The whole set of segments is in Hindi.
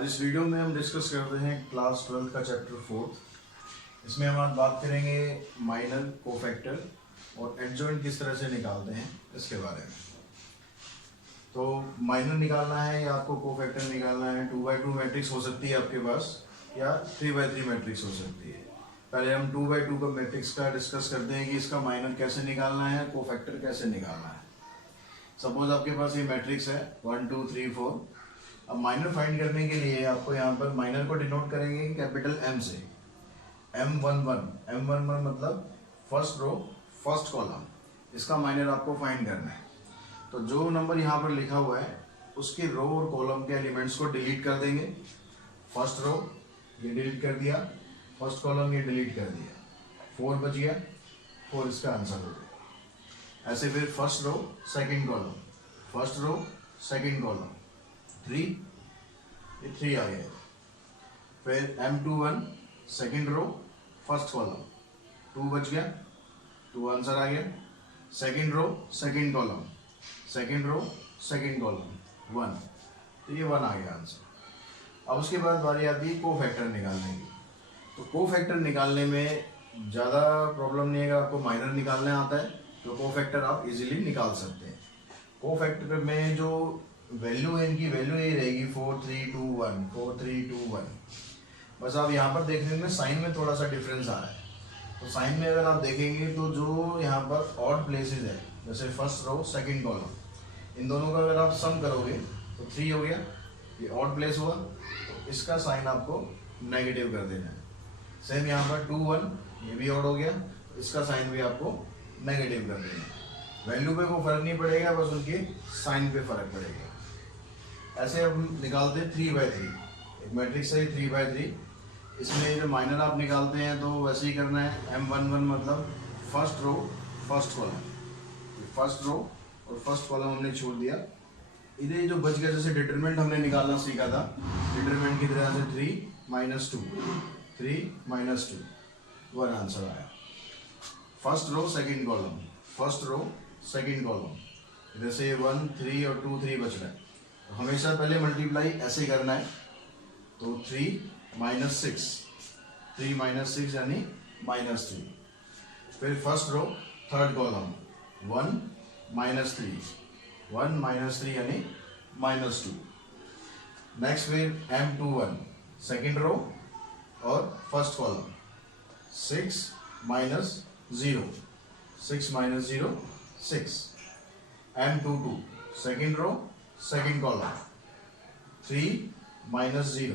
आज इस वीडियो में हम डिस्कस करते हैं क्लास 12 का चैप्टर 4। इसमें हम आज बात करेंगे माइनर, कोफैक्टर और एडजॉइंट किस तरह से निकालते हैं इसके बारे में। तो माइनर निकालना है या आपको कोफैक्टर निकालना है, 2x2 मैट्रिक्स हो सकती है आपके पास या 3x3 मैट्रिक्स हो सकती है। पहले हम 2x2 का मैट्रिक्स का डिस्कस करते हैं कि इसका माइनर कैसे निकालना है, कोफैक्टर कैसे निकालना है। सपोज आपके पास ये मैट्रिक्स है 1 2 3 4। अब माइनर फाइंड करने के लिए आपको यहाँ पर माइनर को डिनोट करेंगे कैपिटल M से, M11 मतलब फर्स्ट रो फर्स्ट कॉलम, इसका माइनर आपको फाइंड करना है। तो जो नंबर यहाँ पर लिखा हुआ है उसके रो और कॉलम के एलिमेंट्स को डिलीट कर देंगे। फर्स्ट रो ये डिलीट कर दिया, फर्स्ट कॉलम ये डिलीट कर दिया, 4 बच गया, 4 इसका आंसर हो गया। ऐसे फिर first row second column, first row second column 3, ये 3 आ गया। फिर M21 second row first column 2 बच गया, 2 आंसर आ गया। Second row second column, second row second column 1, तो ये 1 आ गया आंसर। अब उसके बाद बारी आती है कोफैक्टर निकालने की। तो कोफैक्टर निकालने में ज़्यादा प्रॉब्लम नहीं है। अगर आपको माइनर निकालने आता है तो कोफैक्टर आप इजीली निकाल सकते हैं। कोफैक्टर में जो वैल्यू है, इनकी वैल्यू ये रहेगी 4 3 2 1, 4 3 2 1। बस आप यहाँ पर देख रहे हैं साइन में थोड़ा सा डिफरेंस आ रहा है। तो साइन में अगर आप देखेंगे तो जो यहाँ पर ऑड प्लेसेस है, जैसे फर्स्ट रो सेकंड कॉलम, इन दोनों का अगर आप सम करोगे तो 3 हो गया, ये ऑड प्लेस हुआ, तो इसका साइन आपको नेगेटिव कर देना है। सेम यहाँ पर 2 1, ये भी ऑड हो गया, तो इसका साइन भी आपको नेगेटिव कर देना है। वैल्यू पे कोई फर्क नहीं पड़ेगा, बस उनके साइन पे फर्क पड़ेगा। ऐसे हम निकालते हैं 3x3, एक मैट्रिक्स है 3x3। इसमें जो माइनर आप निकालते हैं तो वैसे ही करना है। M11 मतलब first row first column, first row और फर्स्ट कॉलम हमने छोड़ दिया। इधर जो बच गया, जैसे डिटरमिनेंट हमने निकालना सीखा था, डिटरमिनेंट की तरह से 3 - 2, 3 - 2, 1 आंसर आया। First row second column, first row second column, इधर से 1 3 और 2 3 बच रहा है। तो हमेशा पहले मल्टीप्लाई ऐसे करना है। तो 3 - 6, 3 - 6 यानी -3। फिर फर्स्ट रो थर्ड कॉलम 1 - 3, 1 - 3 यानी -2। नेक्स्ट फिर M21 सेकेंड रो और first column 6 - 0, 6 - 0 6। M22 second row second column 3 - 0,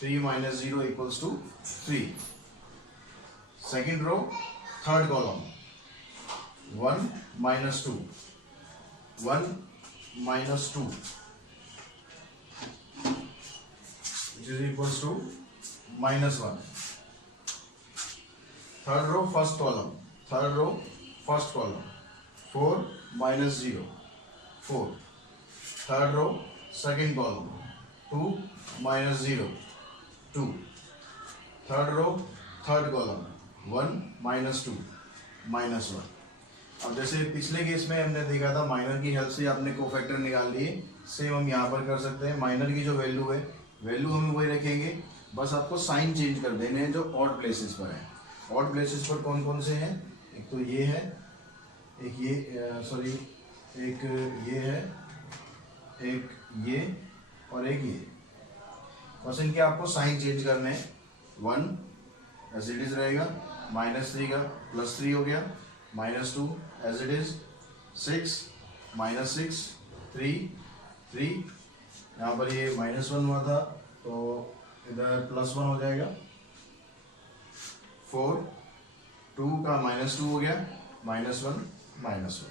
3 - 0 = 3। Second row third column 1 - 2, 1 - 2 which is equals to -1। Third row first column, third row first column 4 - 0 4। Third row second column 2 - 0 2। Third row third column 1 - 2 -1। अब जैसे पिछले केस में हमने देखा था माइनर की हेल्प से आपने कोफैक्टर निकाल लिए, सेम हम यहाँ पर कर सकते हैं। माइनर की जो वैल्यू है, वैल्यू हम वही रखेंगे, बस आपको साइन चेंज कर देने हैं जो ऑड प्लेसेस पर हैं। ऑड प्लेसेस पर कौन कौन से हैं? एक तो ये है, एक ये एक ये है, एक ये और एक ये। बस इनके आपको साइन चेंज करने हैं। 1 एज इट इज रहेगा, -3 का +3 हो गया, -2 एज इट इज, 6 - 6 3 3। यहाँ पर ये -1 हुआ था तो इधर +1 हो जाएगा। 4 2 का -2 हो गया, -1 -1।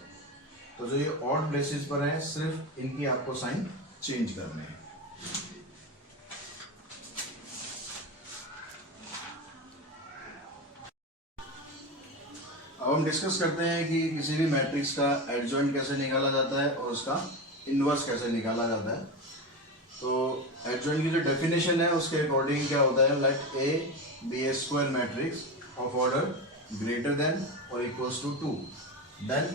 तो जो ये ऑड प्लेसेस पर है, सिर्फ इनकी आपको साइन चेंज करने हैं। अब हम डिस्कस करते हैं कि किसी भी मैट्रिक्स का एडजॉइंट कैसे निकाला जाता है और उसका इनवर्स कैसे निकाला जाता है। तो एडजॉइंट की जो डेफिनेशन है उसके अकॉर्डिंग क्या होता है, late A be a square matrix of order greater than or equals to 2, then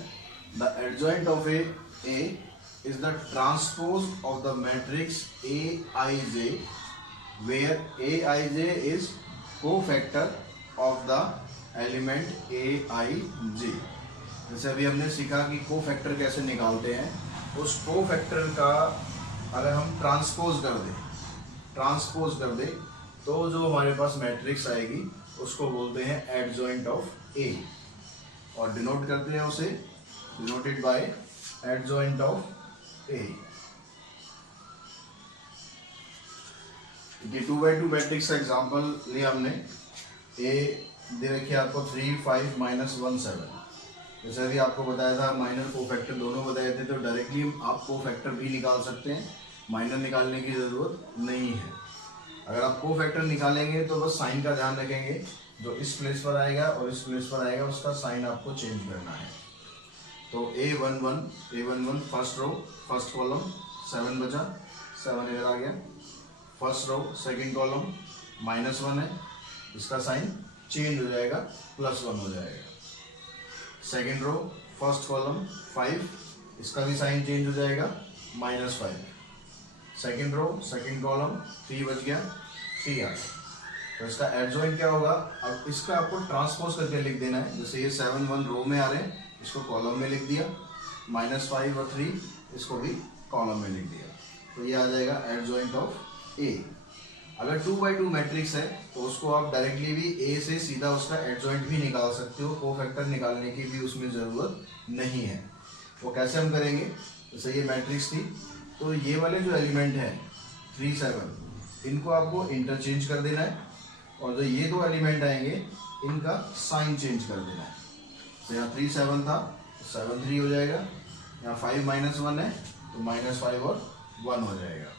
the adjoint of A is the transpose of the matrix Aij where aij is cofactor of the element aij। जैसे अभी हमने सीखा कि कोफैक्टर कैसे निकालते हैं, उस कोफैक्टर का अगर हम ट्रांसपोज कर दें तो जो हमारे पास मैट्रिक्स आएगी उसको बोलते हैं एडजॉइंट ऑफ ए, और डिनोट करते हैं उसे डिनोटेड बाय एडजॉइंट ऑफ ए। ये 2x2 मैट्रिक्स का एग्जांपल लिया हमने। ए दे रखी है आपको 3 5 -1 7। जैसे अभी आपको बताया था माइनर कोफैक्टर दोनों बताए थे, तो डायरेक्टली आप कोफैक्टर भी निकाल सकते हैं, माइनर निकालने की ज़रूरत नहीं है। अगर आप कोफैक्टर निकालेंगे तो बस साइन का ध्यान रखेंगे, जो इस प्लेस पर आएगा और इस प्लेस पर आएगा उसका साइन आपको चेंज करना है। तो A11 first row first column 7 बचा, 7 इधर आ गया। फर्स्ट रो सेकंड कॉलम -1 है, इसका साइन चेंज हो जाएगा, +1 हो जाएगा। सेकेंड रो फर्स्ट कॉलम 5, इसका भी साइन चेंज हो जाएगा, -5। सेकेंड रो सेकेंड कॉलम 3 बच गया, 3 आ गया। तो इसका एडजॉइंट क्या होगा, अब इसका आपको ट्रांसपोज करके लिख देना है। जैसे ये 7 1 रो में आ रहे हैं, इसको कॉलम में लिख दिया, -5 और 3 इसको भी कॉलम में लिख दिया, तो ये आ जाएगा एडजॉइंट ऑफ ए। अगर 2x2 मैट्रिक्स है तो उसको आप डायरेक्टली भी ए से सीधा उसका एडजॉइंट भी निकाल सकते हो, कोफैक्टर निकालने की भी उसमें ज़रूरत नहीं है। वो कैसे हम करेंगे, जैसे ये मैट्रिक्स थी तो ये वाले जो एलिमेंट है 3 7 इनको आपको इंटरचेंज कर देना है, और जो ये दो एलिमेंट आएंगे इनका साइन चेंज कर देना है। तो यहाँ 3 7 था, 7 3 हो जाएगा, यहाँ 5 -1 है तो -5 और 1 हो जाएगा।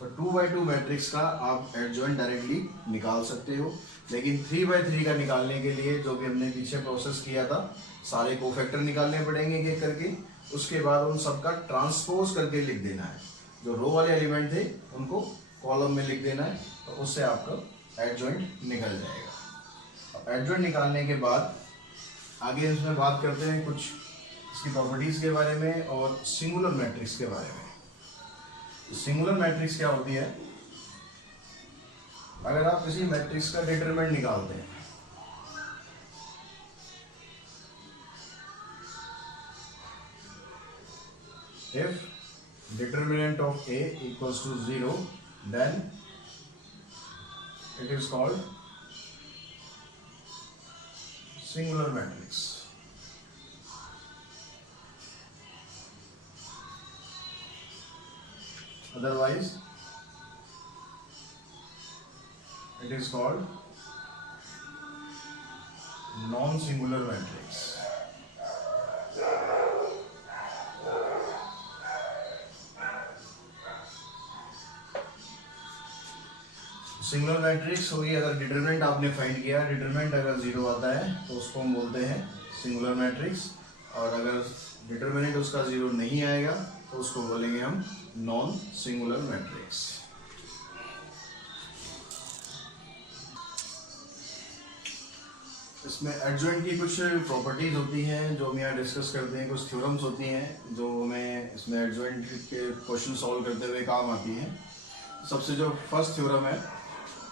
तो 2x2 मैट्रिक्स का आप एडजॉइंट डायरेक्टली निकाल सकते हो, लेकिन 3x3 का निकालने के लिए जो भी हमने पीछे प्रोसेस किया था, सारे कोफैक्टर निकालने पड़ेंगे एक एक करके, उसके बाद उन सबका ट्रांसपोज करके लिख देना है। जो रो वाले एलिमेंट थे उनको कॉलम में लिख देना है, तो उससे आपका एडजॉइंट निकल जाएगा। एडजॉइंट निकालने के बाद आगे इसमें बात करते हैं कुछ इसकी प्रॉपर्टीज़ के बारे में और सिंगुलर मैट्रिक्स के बारे में। सिंगुलर मैट्रिक्स क्या होती है, अगर आप किसी मैट्रिक्स का डिटरमिनेंट निकालते हैं, if determinant of A equals to 0 then it is called singular matrix। Otherwise it is called non-singular matrix। Singular matrix होगी अगर डिटरमिनेंट आपने फाइंड किया, डिटरमिनेंट अगर 0 आता है तो उसको हम बोलते हैं सिंगुलर मैट्रिक्स, और अगर डिटरमिनेंट उसका 0 नहीं आएगा तो उसको बोलेंगे हम नॉन सिंगुलर मैट्रिक्स। इसमें एडजॉइंट की कुछ प्रॉपर्टीज होती हैं जो हम यहाँ डिस्कस करते हैं, कुछ थ्योरम्स होती हैं जो हमें इसमें एडजॉइंट के क्वेश्चन सॉल्व करते हुए काम आती हैं। सबसे जो फर्स्ट थ्योरम है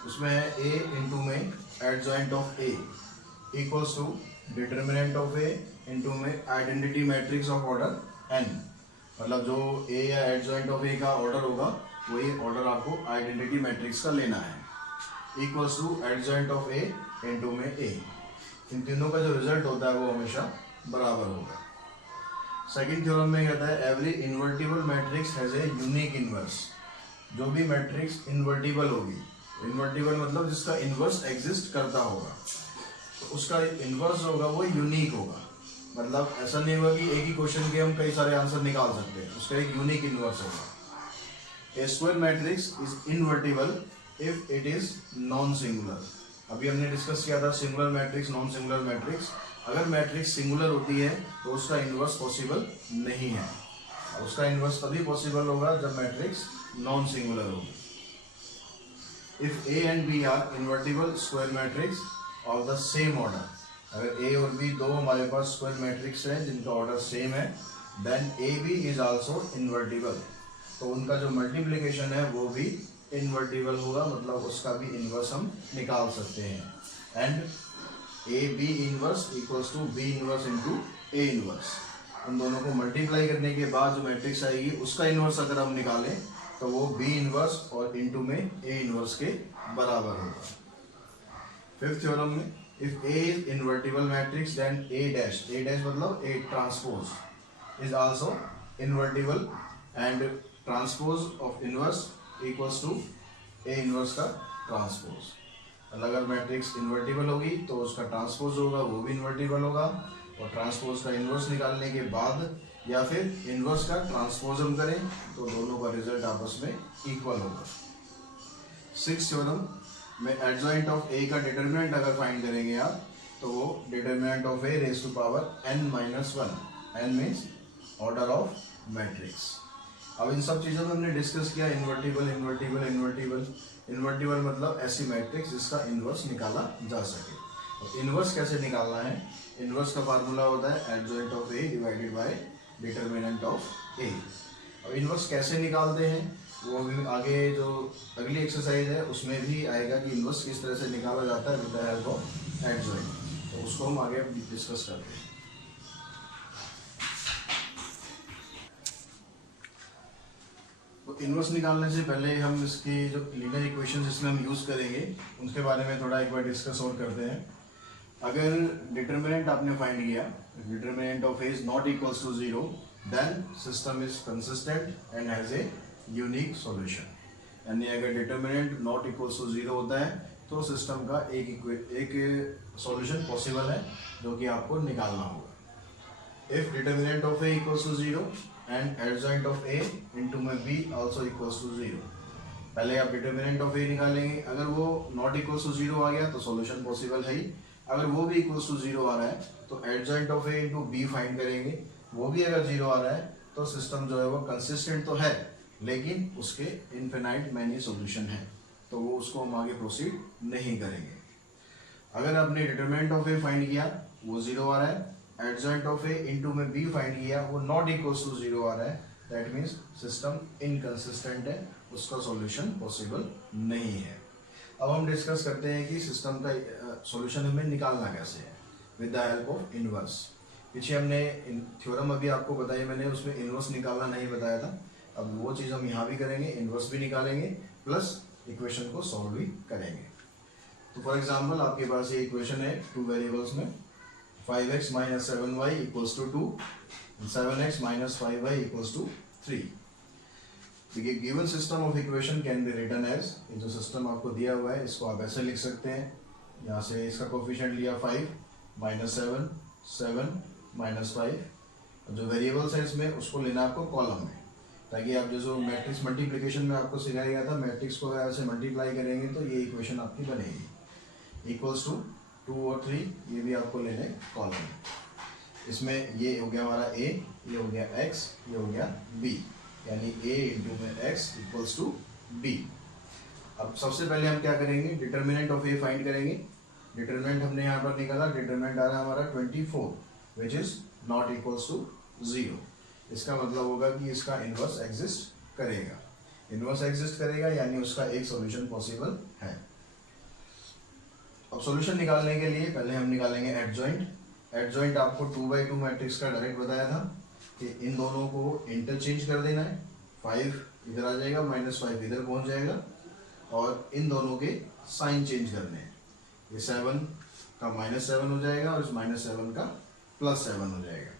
उसमें है ए इंटू में adjoint of A equals to determinant of A into में identity matrix of order N. मतलब जो ए या एडजॉइंट ऑफ ए का ऑर्डर होगा वही ऑर्डर आपको आइडेंटिटी मैट्रिक्स का लेना है, equals to adjoint of A into में ए। इन तीनों का जो रिजल्ट होता है वो हमेशा बराबर होगा। सेकंड थ्योरम में कहता है every invertible matrix has a unique inverse. जो भी मैट्रिक्स इन्वर्टिबल होगी, इन्वर्टिबल मतलब जिसका इन्वर्स एग्जिस्ट करता होगा, तो उसका इन्वर्स होगा वो यूनिक होगा। मतलब ऐसा नहीं होगा कि एक ही क्वेश्चन के हम कई सारे आंसर निकाल सकते हैं, उसका एक यूनिक इन्वर्स होगा। A square matrix is invertible if it is non singular. अभी हमने डिस्कस किया था singular matrix, non singular matrix. अगर मैट्रिक्स सिंगुलर होती है तो उसका इन्वर्स पॉसिबल नहीं है, उसका इन्वर्स तभी पॉसिबल होगा जब मैट्रिक्स नॉन सिंगुलर होगी। If A and B are invertible square matrix of the same order, अगर ए और बी दो हमारे पास स्क्वायर मैट्रिक्स है जिनका ऑर्डर सेम है, then A B is also invertible, तो उनका जो मल्टीप्लिकेशन है वो भी इन्वर्टिबल होगा, मतलब उसका भी इन्वर्स हम निकाल सकते हैं। And A B inverse equals to B inverse into A inverse, उन दोनों को मल्टीप्लाई करने के बाद जो मैट्रिक्स आएगी उसका इनवर्स अगर हम निकालें तो वो बी इनवर्स और इंटू में ए इनवर्स के बराबर होगा। फिफ्थ थ्योरम में if A is invertible matrix then A dash मतलब A transpose is also invertible and transpose of inverse equals to A inverse का ट्रांसपोज। अगर मैट्रिक्स इन्वर्टिबल होगी तो उसका ट्रांसपोज होगा वो भी इन्वर्टिबल होगा, और ट्रांसपोज का इन्वर्स निकालने के बाद या फिर इन्वर्स का ट्रांसपोज हम करें तो दोनों का रिजल्ट आपस में इक्वल होगा। सिक्स थ्योरम में एडजॉइंट ऑफ ए का डिटरमिनेंट अगर फाइंड करेंगे आप तो वो determinant of A raise to power n-1, n means order of matrix. अब इन सब चीज़ों को हमने डिस्कस किया, इन्वर्टिबल इन्वर्टिबल इन्वर्टिबल इन्वर्टिबल मतलब ऐसी मैट्रिक्स जिसका इन्वर्स निकाला जा सके। और इन्वर्स कैसे निकालना है, इन्वर्स का फार्मूला होता है adjoint of A divided by determinant of A. और इन्वर्स कैसे निकालते हैं वो अभी आगे जो अगली एक्सरसाइज है उसमें भी आएगा कि इन्वर्स किस तरह से निकाला जाता है with the help of adjoint, तो उसको हम आगे डिस्कस करते हैं। तो इन्वर्स निकालने से पहले हम इसकी जो लीनियर इक्वेशंस इसमें हम यूज़ करेंगे उनके बारे में थोड़ा एक बार डिस्कस और करते हैं। अगर डिटरमिनेंट आपने फाइंड किया, determinant of A is not equals to 0 then system is consistent and has a unique solution. यानी अगर डिटरमिनेंट नॉट इक्वल्स टू 0 होता है तो सिस्टम का एक सॉल्यूशन पॉसिबल है जो कि आपको निकालना होगा। If determinant of A equals to 0 and adjoint of A into में बी ऑल्सो इक्वल्स टू 0, पहले आप डिटरमिनेंट ऑफ ए निकालेंगे, अगर वो नॉट इक्वल्स टू 0 आ गया तो सॉल्यूशन पॉसिबल है ही, अगर वो भी इक्वल्स टू 0 आ रहा है तो adjoint of A into B find करेंगे, वो भी अगर 0 आ रहा है तो सिस्टम जो है वो कंसिस्टेंट तो है लेकिन उसके इनफिनाइट मैनी सॉल्यूशन है, तो वो उसको हम आगे प्रोसीड नहीं करेंगे। अगर आपने डिटरमिनेंट ऑफ ए फाइंड किया वो 0 आ रहा है, एडजॉइंट ऑफ ए इंटू में बी फाइंड किया वो नॉट इक्वल्स टू 0 आ रहा है, दैट मीन्स सिस्टम इनकंसिस्टेंट है, उसका सॉल्यूशन पॉसिबल नहीं है। अब हम डिस्कस करते हैं कि सिस्टम का सॉल्यूशन हमें निकालना कैसे है with the help of inverse. पीछे हमने थ्योरम अभी आपको बताया मैंने, उसमें इनवर्स निकालना नहीं बताया था, अब वो चीज़ हम यहाँ भी करेंगे, इनवर्स भी निकालेंगे प्लस इक्वेशन को सॉल्व भी करेंगे। तो फॉर एग्जांपल आपके पास ये इक्वेशन है टू वेरिएबल्स में, 5x minus 7y equals to 2, 7x minus 5y equals to 3। देखिए given system of equation can be written as, ये जो सिस्टम आपको दिया हुआ है इसको आप ऐसे लिख सकते हैं, यहाँ से इसका कोफिशिएंट लिया 5 माइनस 7 7 माइनस 5, जो वेरिएबल्स है इसमें उसको लेना आपको कॉलम में, ताकि आप जो मैट्रिक्स मल्टीप्लिकेशन में आपको सिखाया गया था, मैट्रिक्स को अगर ऐसे मल्टीप्लाई करेंगे तो ये इक्वेशन आपकी बनेगी इक्वल्स टू 2 और 3, ये भी आपको लेने कॉलम में। इसमें ये हो गया हमारा a, ये हो गया x, ये हो गया b, यानी a इंटू में x इक्वल्स टू b। अब सबसे पहले हम क्या करेंगे, डिटरमिनेंट ऑफ a फाइंड करेंगे। डिटरमिनेंट हमने यहाँ पर निकाला, डिटरमिनेंट आ रहा है हमारा 24 which is not equals to 0। इसका मतलब होगा कि इसका इनवर्स एग्जिस्ट करेगा, इनवर्स एग्जिस्ट करेगा यानी उसका एक सॉल्यूशन पॉसिबल है। अब सॉल्यूशन निकालने के लिए पहले हम निकालेंगे एडजॉइंट। एडजॉइंट आपको 2/2 मैट्रिक्स का डायरेक्ट बताया था कि इन दोनों को इंटरचेंज कर देना है, 5 इधर आ जाएगा माइनस 5 इधर पहुंच जाएगा, और इन दोनों के साइन चेंज करने हैं, ये 7 का -7 हो जाएगा और इस -7 का +7 हो जाएगा।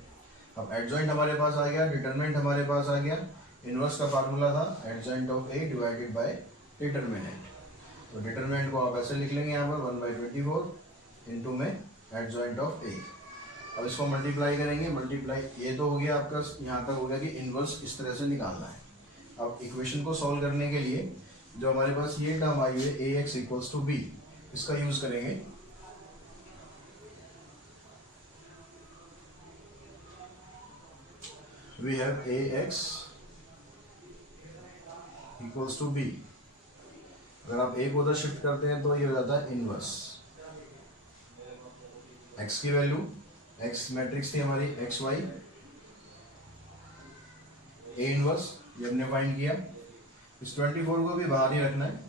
अब एडजॉइंट हमारे पास आ गया, डिटरमिनेंट हमारे पास आ गया, इनवर्स का फार्मूला था adjoint of A divided by determinant, तो डिटरमिनेंट को आप ऐसे लिख लेंगे यहाँ पर 1/24 इंटू में एडजॉइंट ऑफ ए। अब इसको मल्टीप्लाई करेंगे, मल्टीप्लाई ये तो हो गया आपका, यहाँ तक हो गया कि इनवर्स इस तरह से निकालना है। अब इक्वेशन को सॉल्व करने के लिए जो हमारे पास ये टर्म आई हुई है ax इक्वल्स टू b, इसका यूज करेंगे। We have ax equals to b, अगर आप a को उधर शिफ्ट करते हैं तो ये हो जाता है इनवर्स। x की वैल्यू, x मैट्रिक्स थी हमारी xy, a इनवर्स ये हमने फाइंड किया, इस 24 को भी बाहर ही रखना है।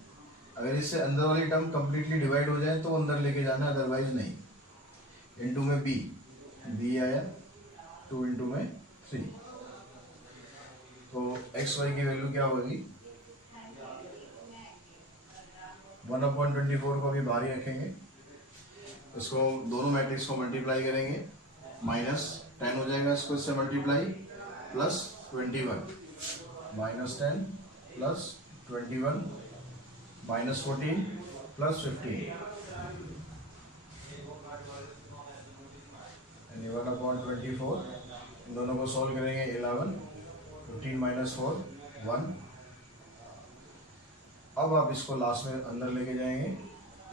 अगर इससे अंदर वाली टर्म कंप्लीटली डिवाइड हो जाए तो अंदर लेके जाना, अदरवाइज नहीं। इनटू में बी आया, 2 इंटू में 3। तो एक्स वाई की वैल्यू क्या होगी, 1/24 को भी बाहर ही रखेंगे। इसको दोनों मैट्रिक्स को मल्टीप्लाई करेंगे, -10 हो जाएगा इसको इससे मल्टीप्लाई, प्लस 21, -10 प्लस 21 -14 प्लस 15, यानी 1/24। इन दोनों को सॉल्व करेंगे, 11, 15 - 4 1। अब आप इसको लास्ट में अंदर लेके जाएंगे,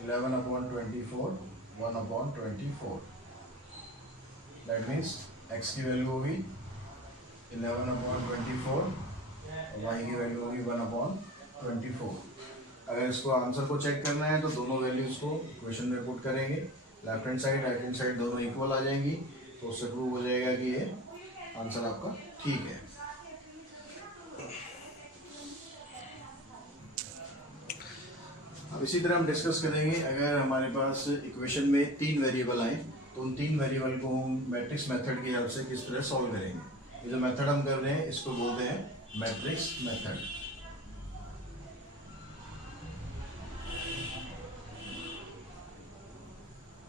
11/24 1/24। दैट मीन्स x की वैल्यू होगी 11/24 और y की वैल्यू होगी 1/24। अगर इसको आंसर को चेक करना है तो दोनों वैल्यूज को क्वेश्चन में पुट करेंगे, left hand side right hand side दोनों इक्वल आ जाएंगी, तो उससे प्रूव हो जाएगा कि ये आंसर आपका ठीक है। अब इसी तरह हम डिस्कस करेंगे, अगर हमारे पास इक्वेशन में 3 वेरिएबल आए तो उन 3 वेरिएबल को हम मैट्रिक्स मेथड की हेल्प से किस तरह सॉल्व करेंगे। ये जो मेथड हम कर रहे हैं इसको बोलते हैं मैट्रिक्स मेथड।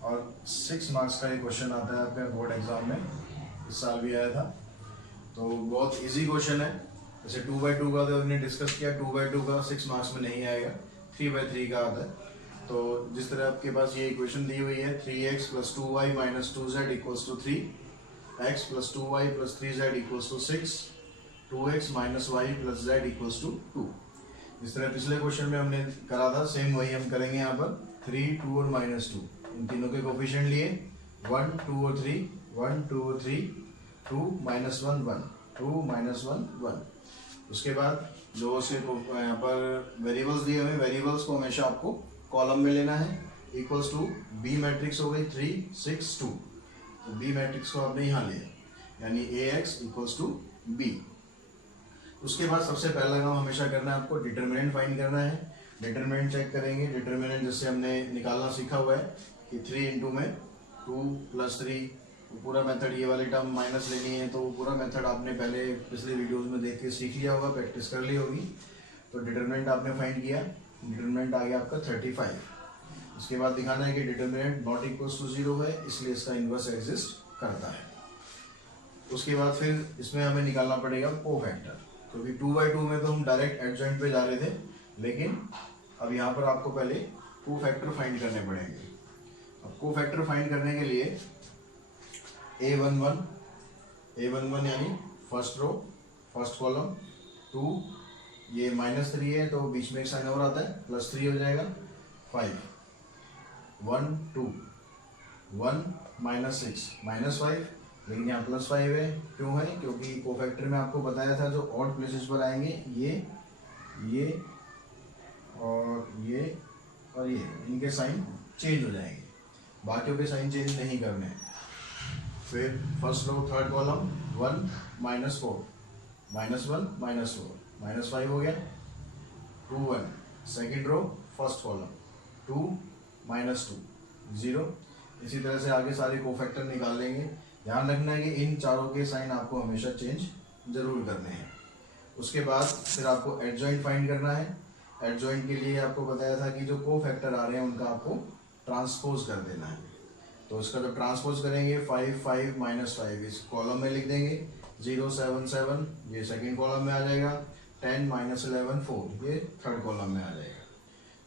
और 6 मार्क्स का ये क्वेश्चन आता है आपका बोर्ड एग्जाम में, इस साल भी आया था। तो बहुत इजी क्वेश्चन है। जैसे 2/2 का तो हमने डिस्कस किया, 2/2 का 6 मार्क्स में नहीं आएगा, 3/3 का आता है। तो जिस तरह आपके पास ये इक्वेशन दी हुई है, 3x + 2y - 2z = 3, x + 2y + 3z = 6, 2x - y + z = 2। जिस तरह पिछले क्वेश्चन में हमने करा था, सेम वही हम करेंगे यहाँ पर। 3, 2 और -2, इन तीनों के कोफिशिएंट लिए 1, 2 और 3, 1, 2 और 3, 2 - 1 1, 2 - 1 1। उसके बाद जो उसके यहाँ पर वेरिएबल्स दिए हुए हैं, वेरिएबल्स को हमेशा आपको कॉलम में लेना है। इक्वल्स टू बी मैट्रिक्स हो गई 3, 6, 2, तो बी मैट्रिक्स को आपने यहाँ लिया, यानी AX = B। उसके बाद सबसे पहला काम हमेशा करना है आपको, डिटर्मिनेंट फाइंड करना है। डिटर्मिनेंट चेक करेंगे। डिटर्मिनेंट जैसे हमने निकालना सीखा हुआ है कि 3 इंटू में 2 + 3, पूरा मेथड, ये वाली टर्म माइनस लेनी है तो पूरा मेथड आपने पहले पिछले वीडियोस में देख के सीख लिया होगा, प्रैक्टिस कर ली होगी। तो डिटर्मिनेंट आपने फाइंड किया, डिटर्मिनेंट आ गया आपका 35। उसके बाद दिखाना है कि डिटर्मिनेंट नॉट इक्वल्स टू 0 है, इसलिए इसका इन्वर्स एग्जिस्ट करता है। उसके बाद फिर इसमें हमें निकालना पड़ेगा कोफैक्टर, क्योंकि 2/2 में तो हम डायरेक्ट एडजॉइंट पे जा रहे थे, लेकिन अब यहाँ पर आपको पहले कोफैक्टर फाइंड करने पड़ेंगे। अब कोफैक्टर फाइंड करने के लिए A11 यानी फर्स्ट रो फर्स्ट कॉलम, 2, ये -3 है तो बीच में एक साइन और आता है, +3 हो जाएगा, 5, 1, 2, 1 - 6 -5, लेकिन यहाँ +5 है। क्यों है? क्योंकि कोफैक्टर में आपको बताया था जो ऑड प्लेसेस पर आएंगे, ये और ये और ये, इनके साइन चेंज हो जाएंगे, बाकियों के साइन चेंज नहीं करने हैं। फिर फर्स्ट रो थर्ड कॉलम 1 - 4 -1 -4 -5 हो गया, 2 1। Second row first column 2 -2 0। इसी तरह से आगे सारे कोफैक्टर निकाल लेंगे। ध्यान रखना है कि इन चारों के साइन आपको हमेशा चेंज जरूर करने हैं। उसके बाद फिर आपको एडजॉइंट फाइंड करना है। एडजॉइंट के लिए आपको बताया था कि जो कोफैक्टर आ रहे हैं उनका आपको ट्रांसपोज कर देना है। तो इसका जब ट्रांसपोज करेंगे 5 5 -5 इस कॉलम में लिख देंगे, 0 7 7 ये सेकंड कॉलम में आ जाएगा, 10 - 11 4 ये थर्ड कॉलम में आ जाएगा।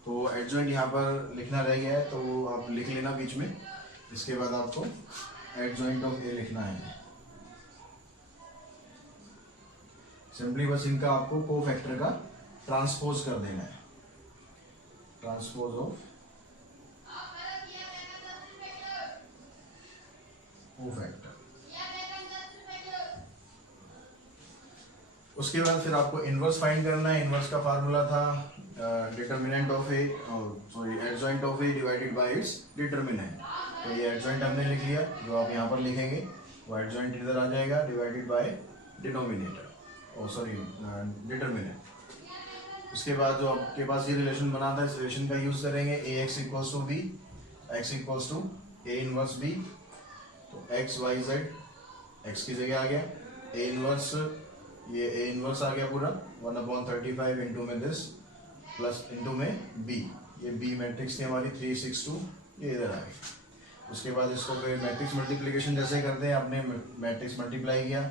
तो एडजॉइंट यहाँ पर लिखना रह गया है, तो आप लिख लेना बीच में। इसके बाद आपको एडजॉइंट ऑफ A लिखना है। सिंपली बस इनका आपको कोफैक्टर का ट्रांसपोज कर देना है, ट्रांसपोज ऑफ कोफैक्टर। उसके बाद फिर आपको इनवर्स फाइंड करना है। इनवर्स का फार्मूला था determinant of A, sorry adjoint of A divided bye its determinant. तो ये एडजॉइंट हमने लिख लिया, जो आप यहाँ पर लिखेंगे वो एडजॉइंट इधर आ जाएगा, divided by denominator, oh sorry determinant. उसके बाद जो आपके पास ये रिलेशन बना था, इस रिलेशन का यूज़ करेंगे। A X equals to B, X equals to A inverse B. तो एक्स वाई जेड एक्स की जगह आ गया, ए इनवर्स, ये ए इनवर्स आ गया पूरा 1/35 इंटू में दिस प्लस इंटू में बी, ये बी मैट्रिक्स थी हमारी 3 6 2, ये इधर आ गई। उसके बाद इसको फिर मैट्रिक्स मल्टीप्लिकेशन जैसे करते हैं, आपने मैट्रिक्स मल्टीप्लाई किया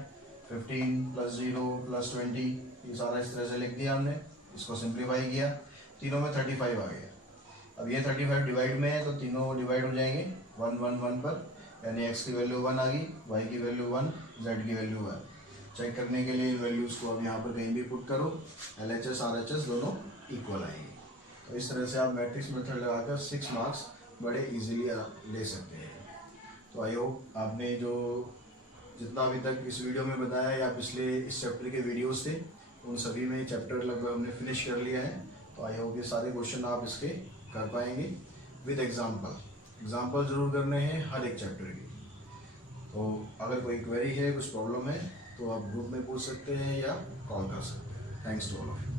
15 + 0 + 20, ये सारा इस तरह से लिख दिया हमने। इसको सिंप्लीफाई किया, तीनों में 35 आ गया। अब ये 35 डिवाइड में है तो तीनों डिवाइड हो जाएंगे 1 1 1 पर, यानी x की वैल्यू 1 आ गई, y की वैल्यू 1, z की वैल्यू 1। चेक करने के लिए इन वैल्यूज़ को अब यहाँ पर कहीं भी पुट करो, LHS RHS दोनों इक्वल आएंगे। तो इस तरह से आप मैट्रिक्स मेथड लगाकर 6 मार्क्स बड़े इजीली ले सकते हैं। तो आई होप आपने जो जितना अभी तक इस वीडियो में बताया या पिछले इस चैप्टर के वीडियोस थे, उन सभी में चैप्टर लगभग हमने फिनिश कर लिया है। तो आई होप ये सारे क्वेश्चन आप इसके कर पाएंगे विद एग्जाम्पल ज़रूर करने हैं हर एक चैप्टर की। तो अगर कोई क्वेरी है, कुछ प्रॉब्लम है, तो आप ग्रुप में पूछ सकते हैं या कॉल कर सकते हैं। Thanks to all of you.